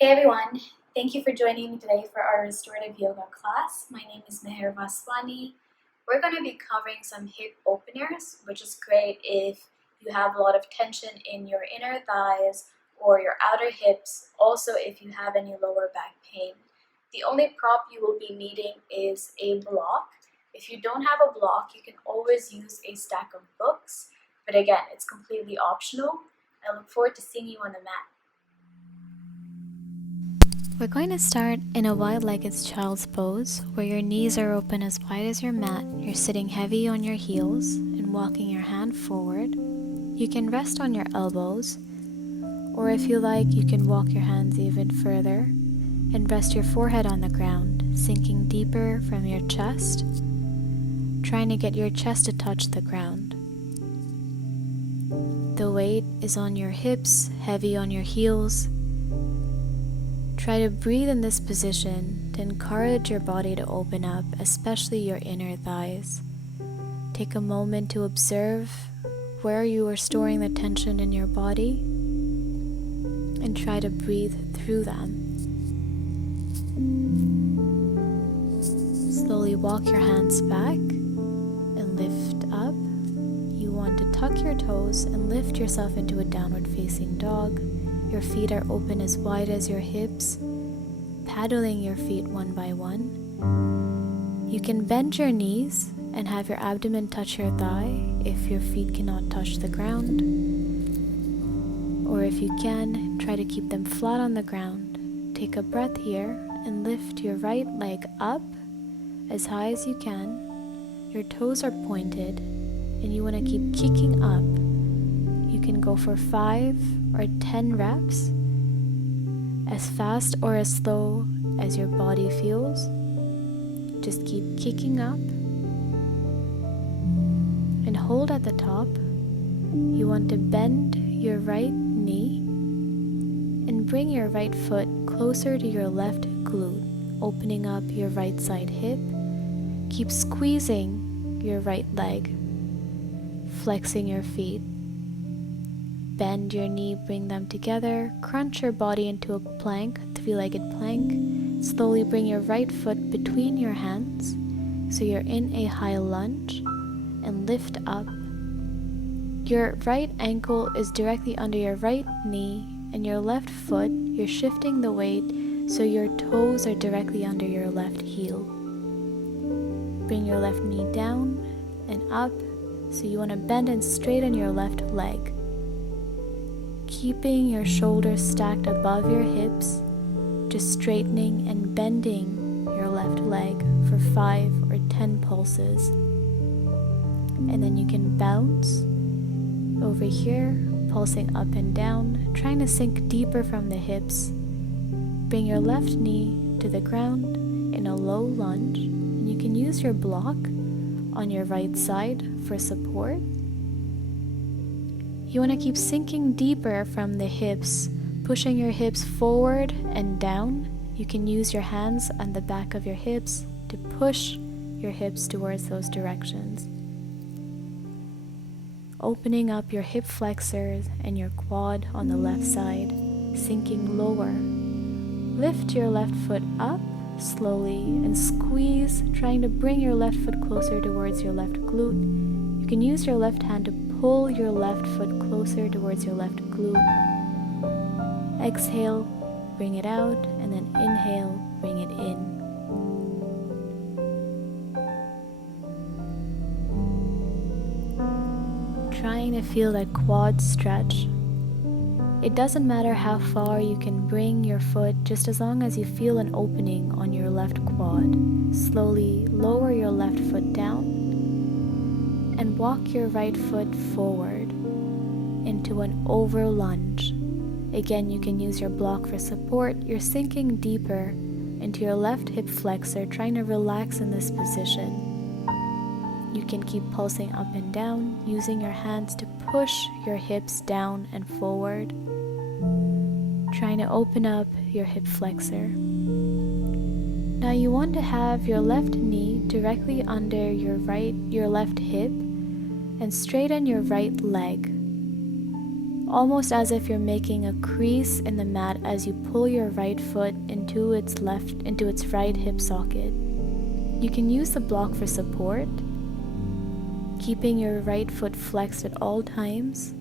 Hey everyone, thank you for joining me today for our Restorative Yoga class. My name is Mehr Vaswani. We're going to be covering some hip openers, which is great if you have a lot of tension in your inner thighs or your outer hips, also if you have any lower back pain. The only prop you will be needing is a block. If you don't have a block, you can always use a stack of books, but again, it's completely optional. I look forward to seeing you on the mat. We're going to start in a wide-legged child's pose where your knees are open as wide as your mat. You're sitting heavy on your heels and walking your hand forward. You can rest on your elbows, or if you like, you can walk your hands even further and rest your forehead on the ground, sinking deeper from your chest, trying to get your chest to touch the ground. The weight is on your hips, heavy on your heels. Try to breathe in this position to encourage your body to open up, especially your inner thighs. Take a moment to observe where you are storing the tension in your body and try to breathe through them. Slowly walk your hands back and lift up. You want to tuck your toes and lift yourself into a downward facing dog. Your feet are open as wide as your hips, paddling your feet one by one. You can bend your knees and have your abdomen touch your thigh if your feet cannot touch the ground. Or if you can, try to keep them flat on the ground. Take a breath here and lift your right leg up as high as you can. Your toes are pointed and you want to keep kicking up. You can go for 5 or 10 reps, as fast or as slow as your body feels. Just keep kicking up and hold at the top. You want to bend your right knee and bring your right foot closer to your left glute, opening up your right side hip. Keep squeezing your right leg, flexing your feet. Bend your knee, bring them together, crunch your body into a plank, 3-legged plank. Slowly bring your right foot between your hands so you're in a high lunge and lift up. Your right ankle is directly under your right knee and your left foot, you're shifting the weight so your toes are directly under your left heel. Bring your left knee down and up so you want to bend and straighten your left leg. Keeping your shoulders stacked above your hips, just straightening and bending your left leg for 5 or 10 pulses. And then you can bounce over here, pulsing up and down, trying to sink deeper from the hips. Bring your left knee to the ground in a low lunge, and you can use your block on your right side for support. You want to keep sinking deeper from the hips, pushing your hips forward and down. You can use your hands on the back of your hips to push your hips towards those directions. Opening up your hip flexors and your quad on the left side, sinking lower. Lift your left foot up slowly and squeeze, trying to bring your left foot closer towards your left glute. You can use your left hand to pull your left foot closer towards your left glute. Exhale, bring it out, and then inhale, bring it in. Trying to feel that quad stretch. It doesn't matter how far you can bring your foot, just as long as you feel an opening on your left quad. Slowly lower your left foot down and walk your right foot forward into an over lunge. Again, you can use your block for support. You're sinking deeper into your left hip flexor, trying to relax in this position. You can keep pulsing up and down, using your hands to push your hips down and forward, trying to open up your hip flexor. Now you want to have your left knee directly under your left hip and straighten your right leg. almost as if you're making a crease in the mat as you pull your right foot into its right hip socket. You can use the block for support, keeping your right foot flexed at all times.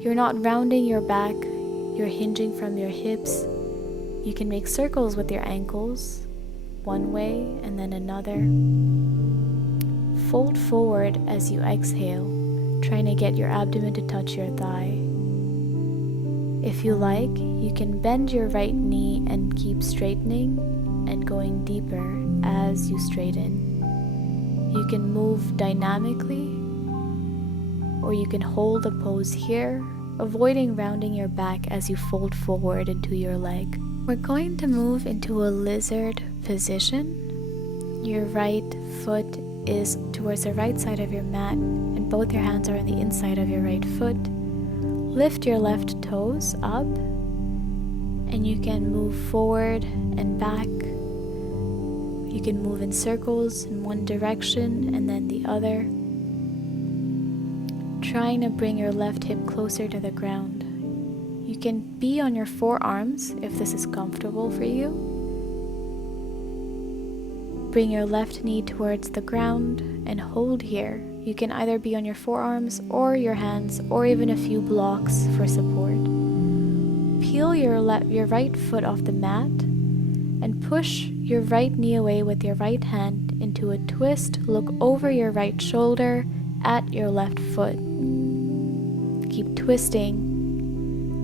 You're not rounding your back, you're hinging from your hips. You can make circles with your ankles, one way and then another. Fold forward as you exhale, trying to get your abdomen to touch your thigh. If you like, you can bend your right knee and keep straightening and going deeper as you straighten. You can move dynamically, or you can hold a pose here, avoiding rounding your back as you fold forward into your leg. We're going to move into a lizard position. Your right foot is towards the right side of your mat, and both your hands are on the inside of your right foot. Lift your left toes up, and you can move forward and back. You can move in circles in one direction and then the other, trying to bring your left hip closer to the ground. You can be on your forearms if this is comfortable for you. Bring your left knee towards the ground and hold here. You can either be on your forearms or your hands, or even a few blocks for support. Peel your right foot off the mat and push your right knee away with your right hand into a twist. Look over your right shoulder at your left foot. Keep twisting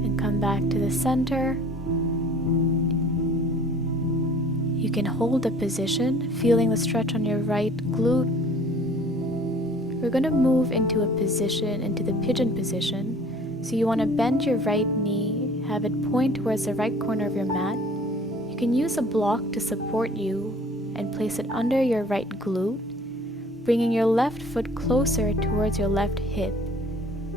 and come back to the center. You can hold the position, feeling the stretch on your right glute. We're going to move into the pigeon position. So you want to bend your right knee, have it point towards the right corner of your mat. You can use a block to support you and place it under your right glute, bringing your left foot closer towards your left hip.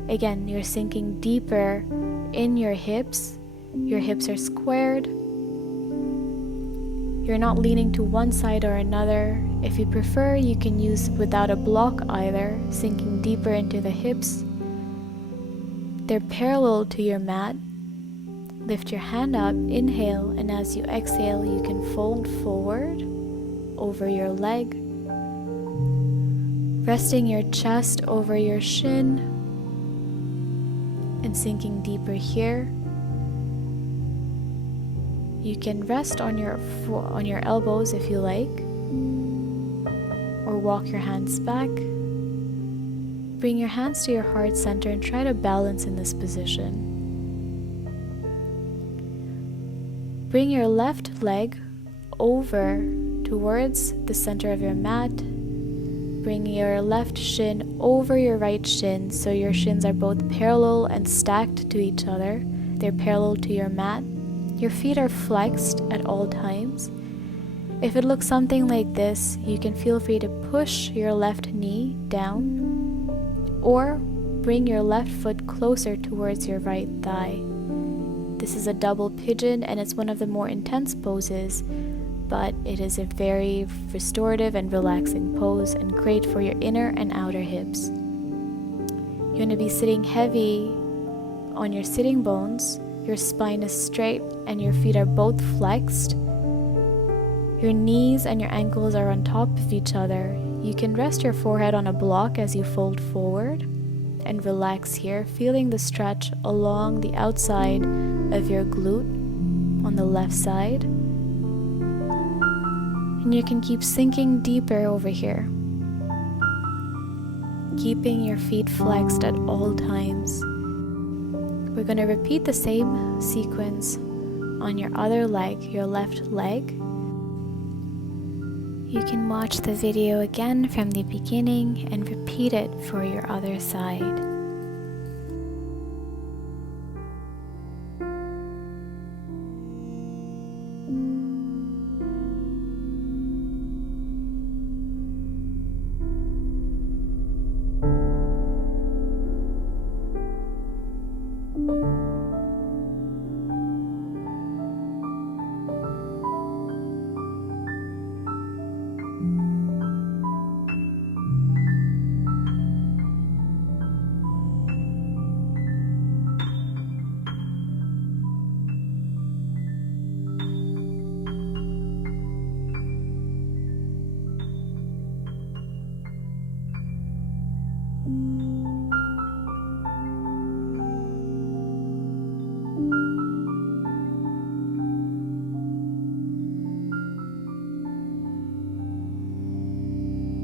Again, you're sinking deeper in your hips. Your hips are squared. You're not leaning to one side or another. If you prefer, you can use without a block either, sinking deeper into the hips. They're parallel to your mat. Lift your hand up, inhale, and as you exhale, you can fold forward over your leg, resting your chest over your shin and sinking deeper here. You can rest on your elbows if you like, or walk your hands back. Bring your hands to your heart center and try to balance in this position. Bring your left leg over towards the center of your mat. Bring your left shin over your right shin so your shins are both parallel and stacked to each other. They're parallel to your mat. Your feet are flexed at all times. If it looks something like this, you can feel free to push your left knee down or bring your left foot closer towards your right thigh. This is a double pigeon and it's one of the more intense poses, but it is a very restorative and relaxing pose and great for your inner and outer hips. You're going to be sitting heavy on your sitting bones. Your spine is straight and your feet are both flexed. Your knees and your ankles are on top of each other. You can rest your forehead on a block as you fold forward and relax here, feeling the stretch along the outside of your glute on the left side. And you can keep sinking deeper over here, keeping your feet flexed at all times. We're going to repeat the same sequence on your other leg, your left leg. You can watch the video again from the beginning and repeat it for your other side.